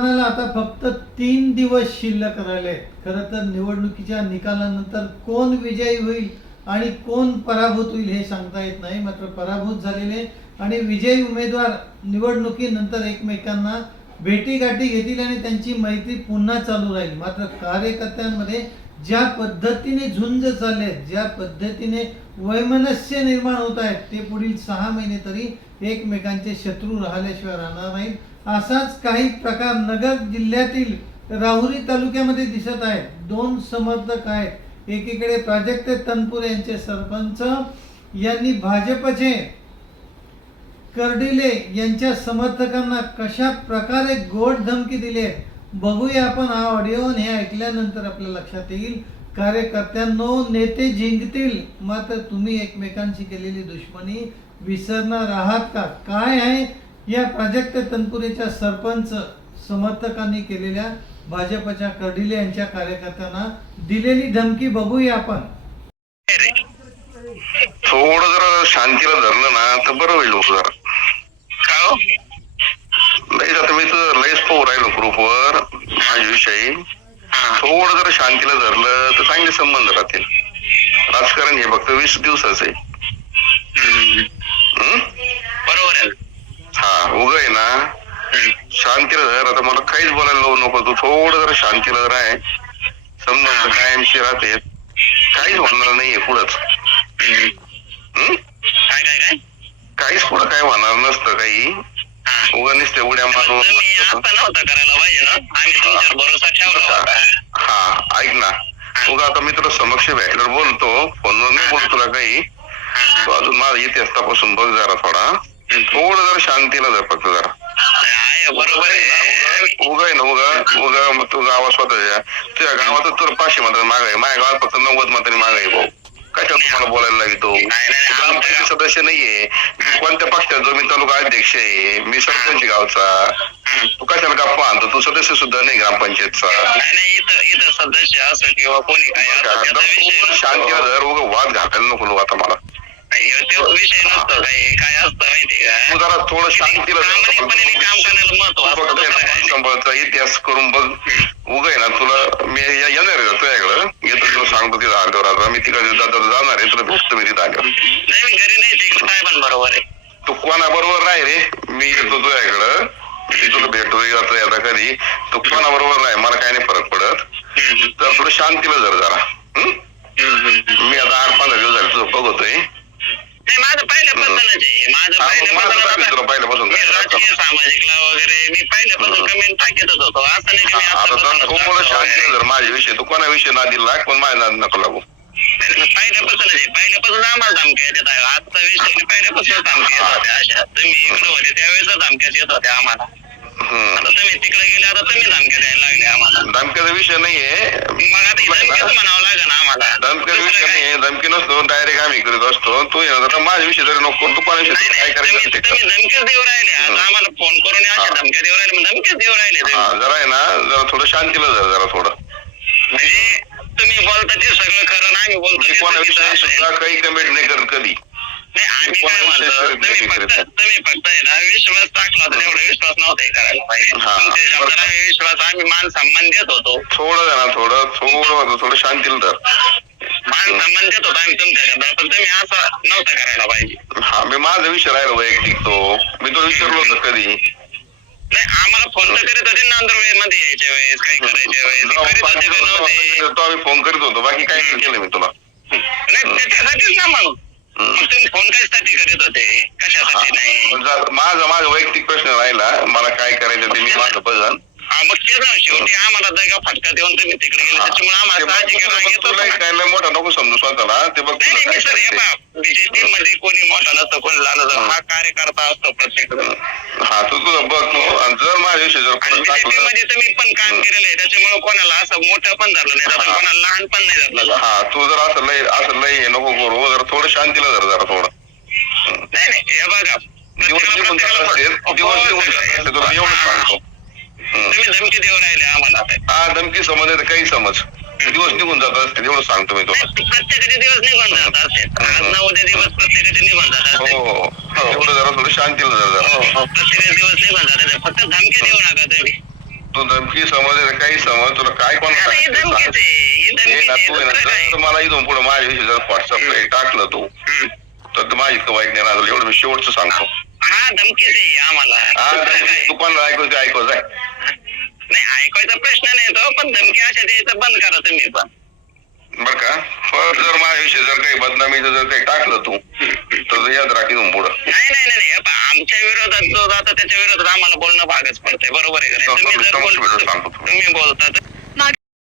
आता फक्त तीन दिवस शिल्लक राहिले. खरं तर निवडणुकीच्या निकालानंतर कोण विजयी होईल आणि कोण पराभूत होईल हे सांगता येत नाही मात्र पराभूत झालेले आणि विजयी उमेदवार निवडणुकीनंतर एकमेकांना भेटीगाठी घेतील आणि त्यांची मैत्री पुन्हा चालू राहील. मात्र कार्यकर्त्यांमध्ये ज्या पद्धतीने झुंज चालले आहेत ज्या पद्धतीने वैमनस्य निर्माण होत आहेत ते पुढील सहा महिने तरी एकमेकांचे शत्रू राहिल्याशिवाय राहणार नाहीत. असाच काही प्रकार नगर जिल्ह्यातील राहुरी तालुक्यामध्ये दिसत आहेत. दोन समर्थक आहेत. एकीकडे प्राजक्त तनपुरे यांचे सरपंच यांनी भाजपचे कर्डिले यांच्या समर्थकांना कशा प्रकारे गोड धमकी दिली आहे बघूया आपण हा ऑडिओ हे ऐकल्यानंतर आपल्या लक्षात येईल. कार्यकर्त्यांनो नेते जिंकतील. मात्र तुम्ही एकमेकांशी केलेली दुश्मनी विसरणार आहात का? काय आहे? या प्राजक्त तनपुरेच्या सरपंच समर्थकांनी केलेल्या भाजपच्या कर्डिले यांच्या कार्यकर्त्यांना दिलेली धमकी बघूया आपण. थोडं जरा शांतीला धरलं ना तर बरं होईल लोक जरा. का हो? लईच आता मी तर लईच पाहू राहिलो ग्रुपवर माझ्याविषयी हा. थोडं जरा शांतीला धरलं तर चांगले संबंध राहतील. राजकारण हे फक्त वीस दिवसाचं आहे हम्म. हं? बरोबर आहे हा उग आहे ना. शांतीला धर. आता मला काहीच बोलायला लावू नको. तू थोडं जरा शांतीला जर आहे संबंध कायमशी राहते. काहीच होणार नाहीये पुढंच. हम्म. हं? काय काय काय? काहीच पुढं काय होणार नसतं काही. उगा नुसते उड्या मारून तुम्ही आता नव्हतं करायला पाहिजे ना आम्ही तुमच्यावर भरोसा ठेवला होता. हा. ऐक ना. उगा आता मी तुला समक्ष भेटल्यावर बोलतो. फोनवर नाही बोलतो तुला काही. हा, तू. अजून माझा इतिहास तपासून बघ जरा थोडा. थोडं जरा शांतीला जर फक्त जरा. आहे बरोबर आहे. उगा आहे ना उगा उगा तू गावात स्वतःच्या. तुझ्या गावात तर पाचशे मतांनी माग आहे. माझ्या गावात फक्त नव्वद मतांनी माग आहे भाऊ. कशा तुम्हाला बोलायला लागतो? ग्रामपंचायत सदस्य नाहीये कोणत्या पक्षात जो मी तालुका अध्यक्ष आहे मी सरपंच गावचा. तू कशाला गप्पा आणतो तू सदस्य सुद्धा नाही ग्रामपंचायतचा. सदस्य असं किंवा कोणी काय असं त्याचा विषय तू शांतीला नसतो. धर उगा वाद घालायला नको आता मला. विषय नसतो काही. काय असतं माहिती तू का? जरा थोडं शांतीला धर. प्रामाणिकपणे काम करण्याला महत्त्व तू फक्त काही नाही. इतिहास करून बघ. उगा आहे ना तुला मी ये- येणार आहे तुझ्याकडं? येतो तुला सांगतो तिथं आल्यावर आता. मी तिकडे जाता जाणार आहे. तुला भेटतो मी तिथं आल्यावर नाही मी घरी नाही काय पण बरोबर आहे. तू कोणा बरोबर राह रे? मी येतो तुझ्याकडं. मी तुला भेटतो येतो आता कधी. तू कोणा बरोबर राह मला काय नाही फरक पडत. हम्म. तर थोडं शांतीला जरा हं? हम्म, हम्म. मी आता आठ पंधरा दिवस झाले तुझं बघतोय नाही माझं पहिल्यापासूनच आहे माझं हा, मग माझं दाखव तुला पहिल्यापासून पहिल्यापासून मी राजकीय सामाजिकला वगैरे मी पहिल्यापासून कमेंट टाकतच होतो. असं नाही की मी आता. धर माझ्याविषयी तू कोणाविषयी नादी लाग पण माझ्या नादी नको लागू. आहे. पहिल्यापासून आम्हाला धमक्या येतात आहे. आजचा विषय पहिल्यापासून धमक्या येत होत्या. अशा तुम्ही इकडे होते त्यावेळेस धमक्याच येत होत्या आम्हाला. आता तुम्ही तिकडे गेले आता तुम्ही धमक्या द्यायला लागले आम्हाला. धमक्याचा विषय नाहीये. मग आता ही धमकीच म्हणावं लागेल आम्हाला. धमक्याचा दुसरं विषय काय? नाहीये. धमकी नसतो. डायरेक्ट आम्ही करीत असतो. तू ये ना जरा. माझ्याविषयी जरी नको. तू कोणाविषयी नाही काय नाही. करायचं तुम्ही ते कर. तुम्ही धमकीच देऊ राहिले. हम्म. आम्हाला फोन करून अशा हा. धमक्या देऊ राहिले. मग धमकीच देऊ राहिले तुम्ही. हा जरा आहे ना. जरा थोडं शांतीला जर जरा थोडं. म्हणजे तुम्ही बोलता ते सगळं खरं ना? आम्ही बोलतो मी ते. सुद्धा काही कमेंट नाही करत कधी नाही आम्ही काय कोणाविषयी म्हणतो तरी तुम्ही नाही फक्त करत. तुम्ही फक्त आहे ना. विश्वास टाकला तर एवढा विश्वास नव्हता करायला. पाहिजे हा, तुमच्या बरं. शब्दाला आम्ही विश्वास आम्ही मान सन्मान देत होतो. थोडं आहे ना थोडं थोडं होतं थोडं शांतीला धर मान सन्मान देत होतो आम्ही तुमच्या शब्दाला पण तुम्ही असं नव्हतं करायला पाहिजे. हा मी माझा विषय राहिला वैयक्तिक तो. मी तुला विचारलो होतं कधी. नाही आम्हाला फोन तर करीत होते नांदूरमध्ये यायच्या वेळेस काही करायच्या वेळेस. जेव्हा करीत होते का नव्हते? तो आम्ही फोन करीत होतो. बाकी काही नाही केलं मी तुला? नाही त्याच्यासाठीच ना. मग तुम्ही फोन कशासाठी करीत होते? कशासाठी नाही? माझा माझा वैयक्तिक प्रश्न राहिला मला काय करायचं ते मी माझं बघन. हा ना शेवटी आम्हाला दगा फटका देऊन तुम्ही तिकडे गेले. त्याच्यामुळे आम्हाला साहजिक राग येतो मोठा नको समजू स्वतःला. ते बघ नाही मी सर हे बीजेपी मध्ये कोणी मोठा नसतं कोणी लहान नसतं. हा. कार्यकर्ता असतो प्रत्येक. हा तू तुझं बघ तू. आणि जर माझ्याविषयी जर आणि कोणी बीजेपी टाकलं मध्ये तुम्ही पण काम केलेलं आहे. त्याच्यामुळे कोणाला असं मोठं पण धरलं नाही. जातं. कोणाला लहान पण नाही धरलं जात. हा तू जर असं लय असं लय हे नको करू. जर थोडं शांतीला जर जरा थोडं. नाही नाही हे बघा. दिवस निघून जात असते प्रत्येकाला- दिवस निघून जात सगळं. असते तुला एवढं सांगतो. तुम्ही धमकी देऊ राहिले आम्हाला. हा धमकी समज आहे तर काही समज. दिवस निघून जात असते एवढं सांगतो मी तुला नाही, प्रत्येकाचे दिवस निघून जात असते आज ना उद्या दिवस प्रत्येकाचे निघून जात हो असते हो. एवढं जरा थोडं शांतीला जर जरा. हो, हो, प्रत्येकाचे दिवस निघून जात असते फक्त धमकी देऊ नका तुम्ही. तू धमकी समज काही समज तुला काय कोणाला आता ही सांगायचं धमकीच सांग. आहे. ही हे धमकीच ना आहे. तू आहे ना, दुसरं काय? जर मला इथून पुढे माझ्याविषयी जर व्हॉट्सअपला हे टाकलं तू हम्म. तर माझी इतकं वाईट नाही राहणार एवढं मी शेवटचं सांगतो. हा धमकीच आहे आम्हाला. हा दुसरं काय? तू कोणाला ऐकू ऐकू जाय नाही ऐकायचा प्रश्न नाही तो पण धमकी अशा द्यायचं बंद करा तुम्ही पण. बर का? पण जर माझ्याविषयी जर काही बदनामीचं जर काही टाकलं तू तर याद राखीन पुढं. नाही नाही नाही हे पहा, आमच्या विरोधात जो जातो त्याच्या विरोधात आम्हाला बोलणं भागच पडतंय बरोबर आहे का नाही? तुम्ही जर बोल बोलता तर